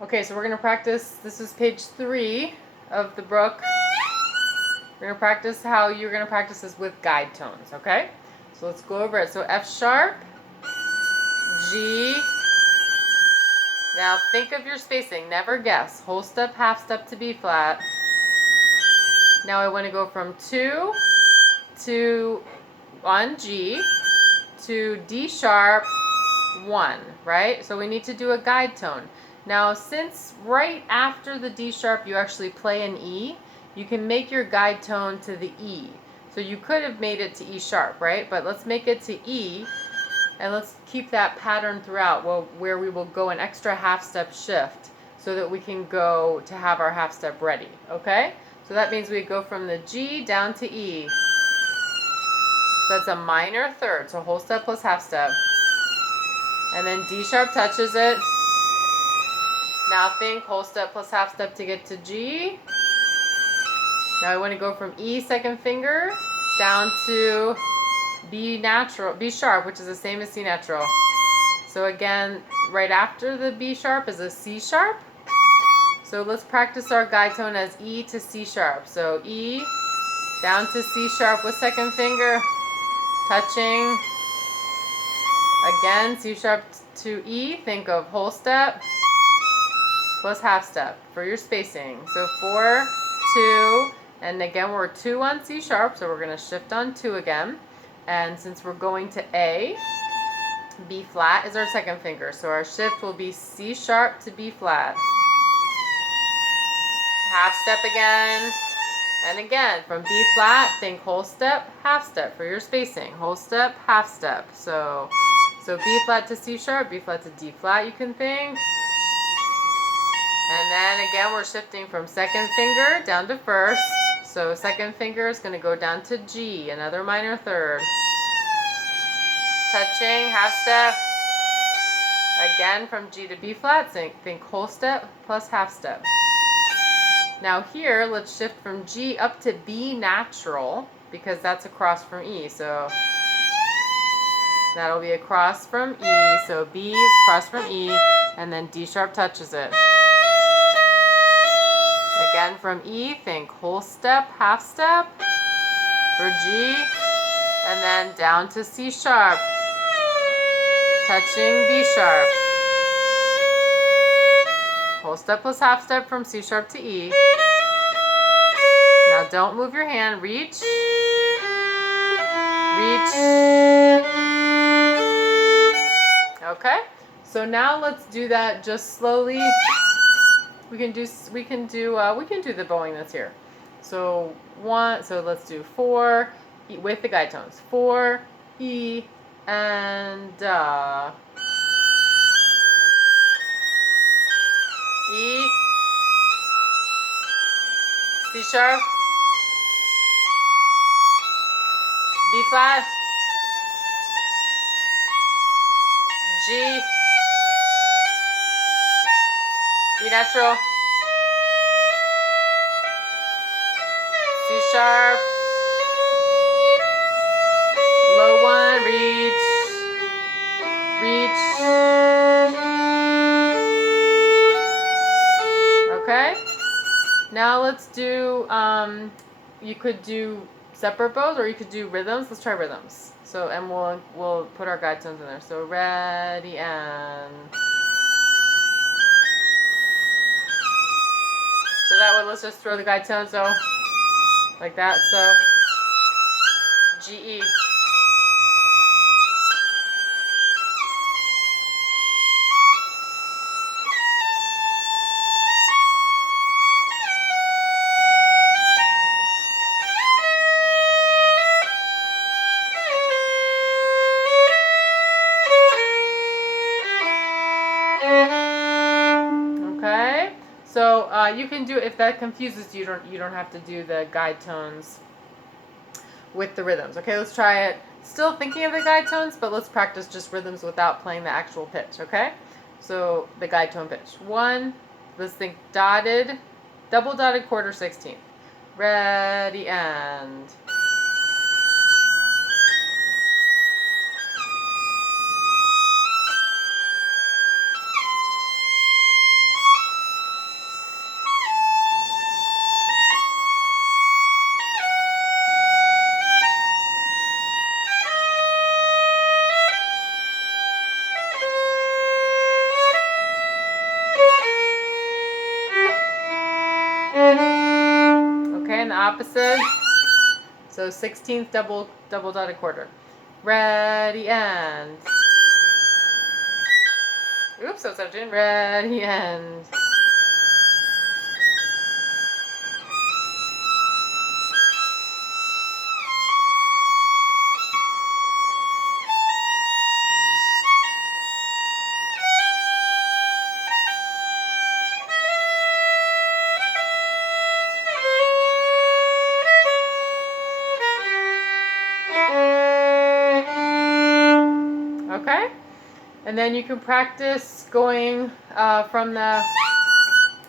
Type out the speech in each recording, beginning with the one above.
Okay, so we're going to practice, this is page 3 of the Bruch. We're going to practice how you're going to practice this with guide tones, okay? So let's go over it. So F sharp, G. Now think of your spacing, never guess. Whole step, half step to B flat. Now I want to go from 2 to on G to D sharp 1, right? So we need to do a guide tone. Now, since right after the D sharp you actually play an E, you can make your guide tone to the E. So you could have made it to E sharp, right? But let's make it to E, and let's keep that pattern throughout, where we will go an extra half step shift so that we can go to have our half step ready, okay? So that means we go from the G down to E. So that's a minor third, so whole step plus half step. And then D sharp touches it. Now think whole step plus half step to get to G. Now I want to go from E second finger down to B natural, B sharp, which is the same as C natural. So again, right after the B sharp is a C sharp. So let's practice our guide tone as E to C sharp. So E down to C sharp with second finger, touching. Again, C sharp to E, think of whole step plus half step for your spacing. So 4, 2, and again we're 2 on C sharp, so we're going to shift on 2 again. And since we're going to A, B flat is our second finger, so our shift will be C sharp to B flat. Half step again, and again from B flat, think whole step, half step for your spacing. Whole step, half step. So B flat to C sharp, B flat to D flat, you can think. And then again, we're shifting from second finger down to first. So second finger is going to go down to G, another minor third. Touching, half step. Again, from G to B flat, think whole step plus half step. Now here, let's shift from G up to B natural, because that's across from E. So that'll be across from E. So B is across from E, and then D sharp touches it. Again, from E, think whole step, half step for G, and then down to C sharp, touching B sharp. Whole step plus half step from C sharp to E. Now don't move your hand, reach, reach. Okay, so now let's do that just slowly. We can do the bowing that's here. So let's do 4 with the guide tones. 4 E and E, C sharp, B flat, G, B natural, C sharp, low 1, reach, reach. Okay, now let's do, you could do separate bows or you could do rhythms. Let's try rhythms. So, and we'll put our guide tones in there. So ready and. So that one, let's just throw the guide tone, so like that. So G E. Okay, so you can do, if that confuses you, you don't have to do the guide tones with the rhythms. Okay, let's try it. Still thinking of the guide tones, but let's practice just rhythms without playing the actual pitch. Okay, so the guide tone pitch. 1. Let's think dotted, double dotted quarter 16th. Ready and. opposite. So 16th double dotted quarter. Ready, and. Oops, I was out doing ready, and. Okay, and then you can practice going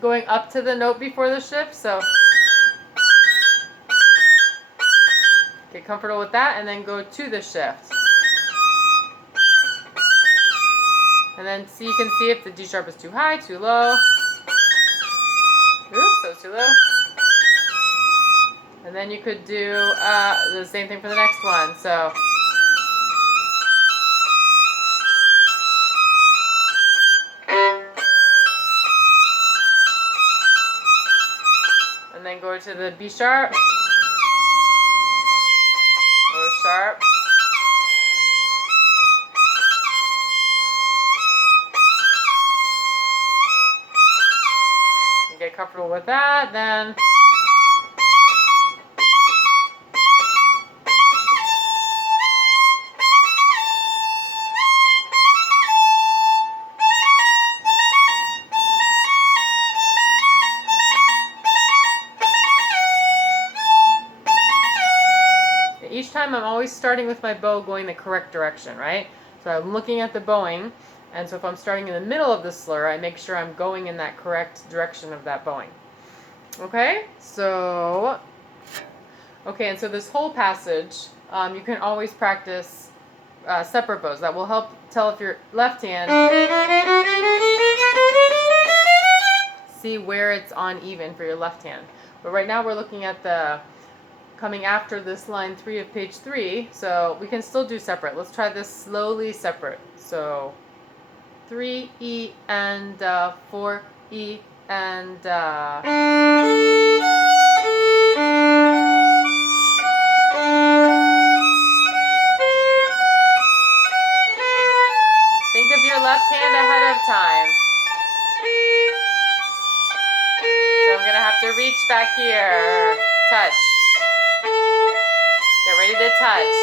going up to the note before the shift. So get comfortable with that, and then go to the shift, and then you can see if the D sharp is too high, too low. Oops, so it's too low. And then you could do the same thing for the next one. So. And then go to the B sharp, O sharp, and get comfortable with that. Then each time I'm always starting with my bow going the correct direction, right? So I'm looking at the bowing, and so if I'm starting in the middle of the slur, I make sure I'm going in that correct direction of that bowing. Okay, and so this whole passage, you can always practice separate bows. That will help tell if your left hand, see where it's uneven for your left hand. But right now we're looking at the coming after this line 3 of page 3, so we can still do separate. Let's try this slowly separate. So 3 E and 4 E and think of your left hand ahead of time. So I'm gonna have to reach back here, touch. Get ready to touch.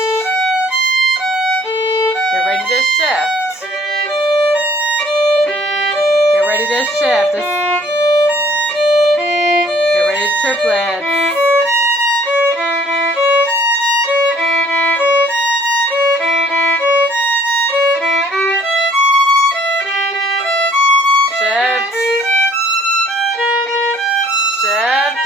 Get ready to shift. Get ready to shift. Get ready to triplets. Shift. Shift.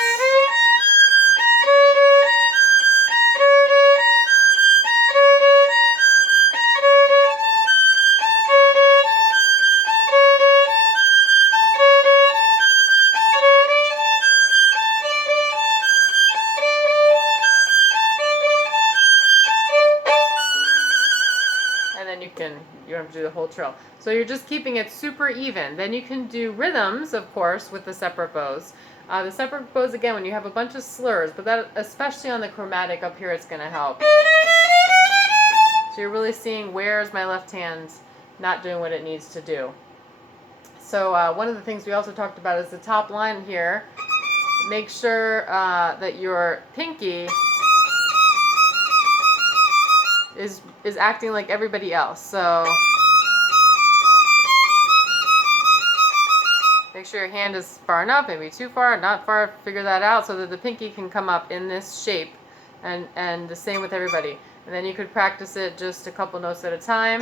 And then you don't have to do the whole trill. So you're just keeping it super even. Then you can do rhythms, of course, with the separate bows. The separate bows, again, when you have a bunch of slurs, but that, especially on the chromatic up here, it's going to help. So you're really seeing where's my left hand not doing what it needs to do. So one of the things we also talked about is the top line here. Make sure that your pinky is acting like everybody else. So make sure your hand is far enough, maybe too far, not far. Figure that out so that the pinky can come up in this shape, and the same with everybody. And then you could practice it just a couple notes at a time.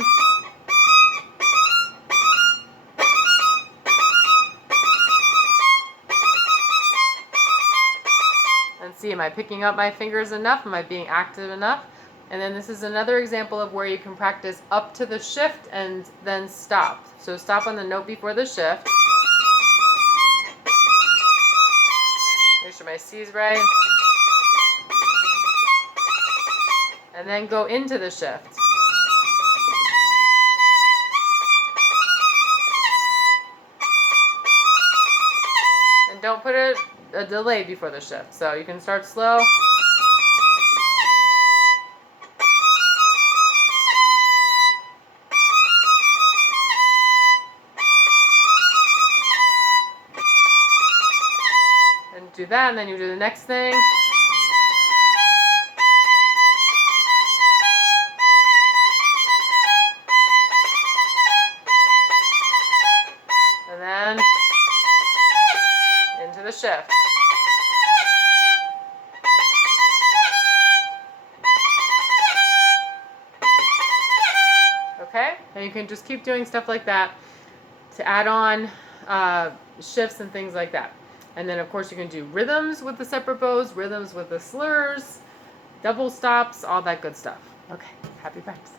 And see, am I picking up my fingers enough? Am I being active enough? And then this is another example of where you can practice up to the shift and then stop. So stop on the note before the shift. Make sure my C is right. And then go into the shift. And don't put it a delay before the shift. So you can start slow. And do that, and then you do the next thing. And then into the shift. Okay? And you can just keep doing stuff like that to add on shifts and things like that. And then, of course, you can do rhythms with the separate bows, rhythms with the slurs, double stops, all that good stuff. Okay, happy practice.